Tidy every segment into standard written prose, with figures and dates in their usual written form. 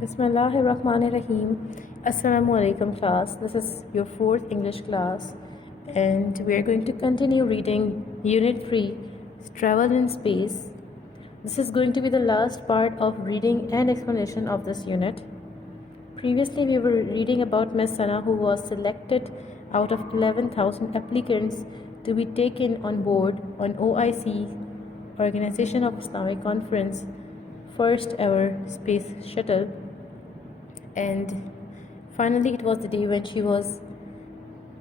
Bismillahirrahmanirrahim. Assalamu alaikum class. This is your fourth English class and we are going to continue reading Unit 3, Travel in Space. This is going to be the last part of reading and explanation of this unit. Previously we were reading about Miss Sana, who was selected out of 11,000 applicants to be taken on board on OIC, Organization of Islamic Conference, first ever space shuttle. And finally it was the day when she was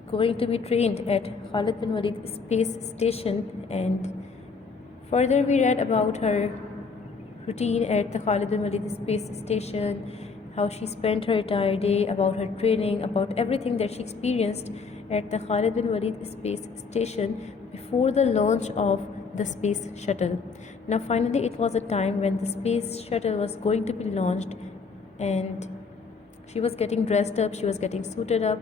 going to be trained at Khalid bin Walid space station. And further we read about her routine at the Khalid bin Walid space station, how she spent her entire day, about her training, about everything that she experienced at the Khalid bin Walid space station before the launch of the space shuttle. Now finally it was a time when the space shuttle was going to be launched, and she was getting dressed up, she was getting suited up,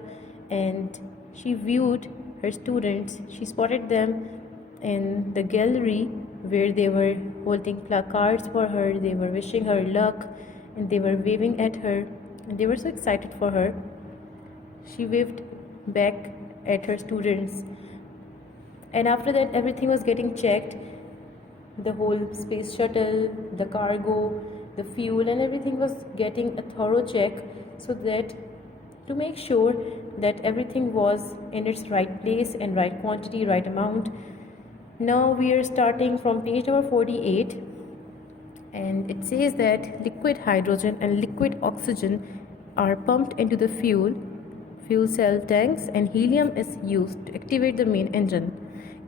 and she viewed her students. She spotted them in the gallery where they were holding placards for her, they were wishing her luck, and they were waving at her, and they were so excited for her. She waved back at her students, and after that everything was getting checked. The whole space shuttle, the cargo, the fuel, and everything was getting a thorough check, so that to make sure that everything was in its right place and right quantity, right amount. Now we are starting from page number 48, and it says that liquid hydrogen and liquid oxygen are pumped into the fuel cell tanks, and helium is used to activate the main engine.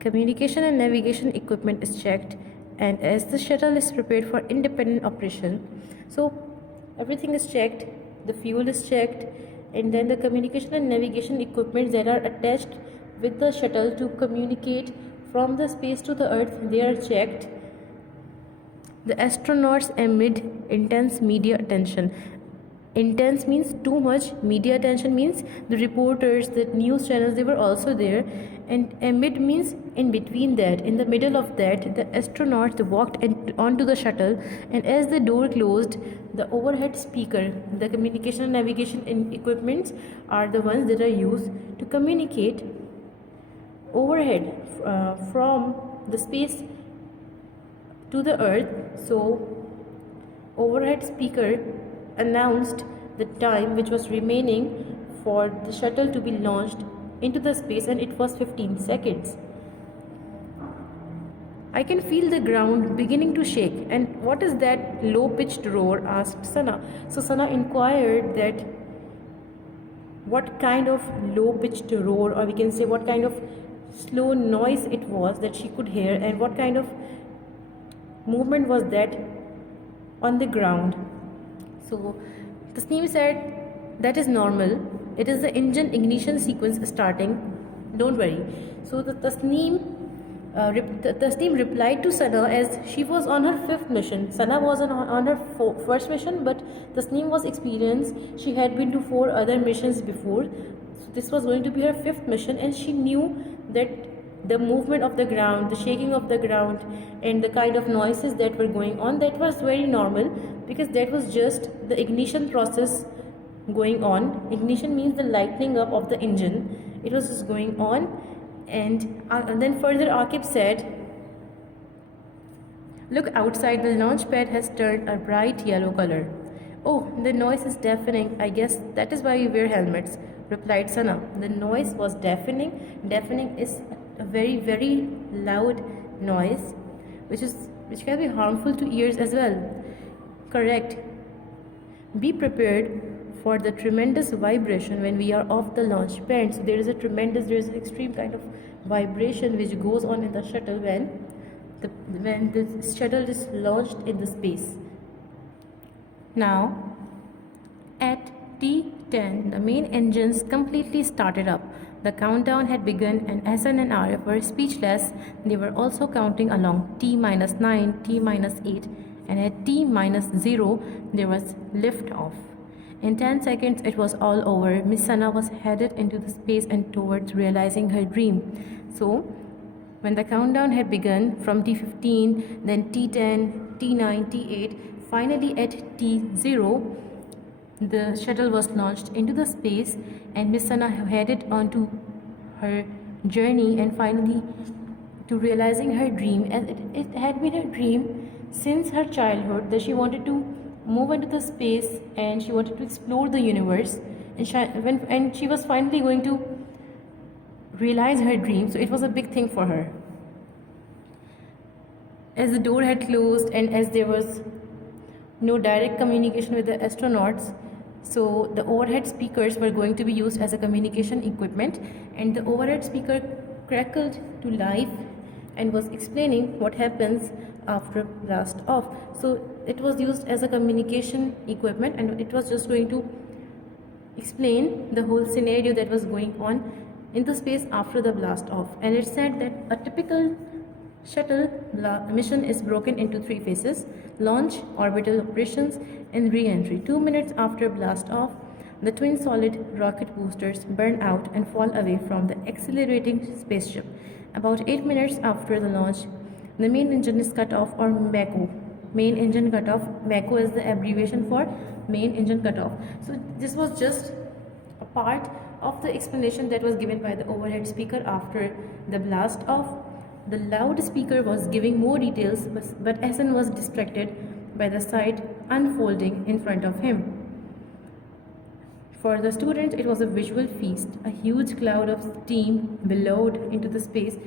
Communication and navigation equipment is checked, and as the shuttle is prepared for independent operation, so everything is checked, the fuel is checked, and then the communication and navigation equipment that are attached with the shuttle to communicate from the space to the earth, they are checked. The astronauts amid intense media attention. Intense means too much, media attention means the reporters, the news channels, they were also there, and amid means in between that, in the middle of that, the astronauts walked onto the shuttle, and as the door closed, the overhead speaker, the communication and navigation equipments are the ones that are used to communicate overhead from the space to the earth. So overhead speaker announced the time which was remaining for the shuttle to be launched into the space, and it was 15 seconds. I can feel the ground beginning to shake. And what is that low-pitched roar? Asked Sana. So Sana inquired that what kind of low-pitched roar, or we can say what kind of slow noise it was that she could hear, and what kind of movement was that on the ground. So Tasneem said, that is normal, it is the engine ignition sequence starting, don't worry. So the Tasneem replied to Sana as she was on her fifth mission. Sana was on her first mission, but Tasneem was experienced. She had been to 4 other missions before, so this was going to be her fifth mission, and she knew that the movement of the ground, the shaking of the ground, and the kind of noises that were going on, that was very normal, because that was just the ignition process going on. Ignition means the lighting up of the engine. It was just going on. And then further Aqib said, look outside, the launch pad has turned a bright yellow color. Oh, the noise is deafening. I guess that is why we wear helmets, replied Sana. The noise was deafening. Deafening is a very, very loud noise, which can be harmful to ears as well. Correct. Be prepared for the tremendous vibration when we are off the launch pad. So there is an extreme kind of vibration which goes on in the shuttle when the shuttle is launched in the space. Now, at T10, the main engines completely started up. The countdown had begun, and Hassan and Arif were speechless. They were also counting along. T-9, T-8, and at T-0, there was lift off. In 10 seconds, it was all over. Miss Sana was headed into the space and towards realizing her dream. So, when the countdown had begun from T15, then T10, T9, T8, finally at T0, the shuttle was launched into the space, and Miss Sana headed onto her journey and finally to realizing her dream. And it had been her dream since her childhood that she wanted to move into the space and she wanted to explore the universe. And she was finally going to realize her dream, so it was a big thing for her. As the door had closed and as there was no direct communication with the astronauts, so the overhead speakers were going to be used as a communication equipment, and the overhead speaker crackled to life and was explaining what happens after blast off. So it was used as a communication equipment, and it was just going to explain the whole scenario that was going on in the space after the blast off. And it said that a typical shuttle mission is broken into three phases: launch, orbital operations, and re-entry. 2 minutes after blast off, the twin solid rocket boosters burn out and fall away from the accelerating spaceship. About 8 minutes after the launch, the main engine is cut off, or MACO. Main engine cut off. MACO is the abbreviation for main engine cut off. So this was just a part of the explanation that was given by the overhead speaker after the blast off. The loudspeaker was giving more details, but Hassan was distracted by the sight unfolding in front of him. For the students, it was a visual feast. A huge cloud of steam billowed into the space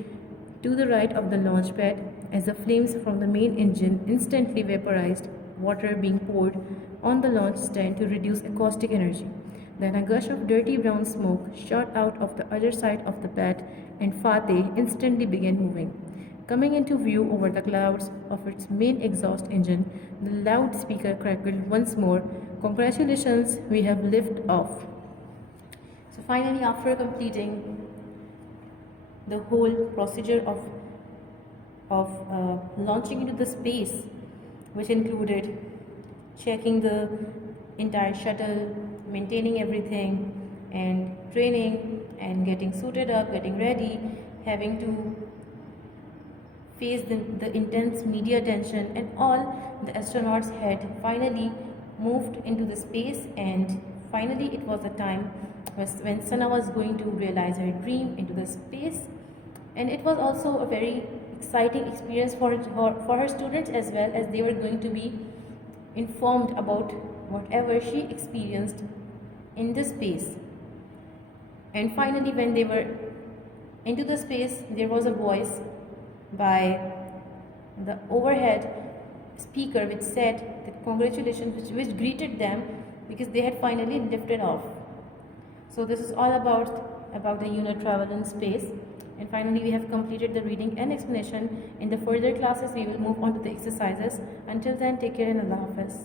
to the right of the launch pad as the flames from the main engine instantly vaporized water being poured on the launch stand to reduce acoustic energy. Then a gush of dirty brown smoke shot out of the other side of the pad, and Fateh instantly began moving. Coming into view over the clouds of its main exhaust engine, the loudspeaker crackled once more. "Congratulations, we have lifted off." So finally, after completing the whole procedure of launching into the space, which included checking the entire shuttle, maintaining everything, and training and getting suited up, getting ready, having to face the intense media attention and all, the astronauts had finally moved into the space, and finally it was the time when Sana was going to realize her dream into the space. And it was also a very exciting experience for her students, as well as they were going to be informed about whatever she experienced in the space. And finally, when they were into the space, there was a voice by the overhead speaker which said that congratulations, which greeted them because they had finally lifted off. So this is all about the unit travel in space. And finally, we have completed the reading and explanation. In the further classes, we will move on to the exercises. Until then, take care and Allah Hafiz.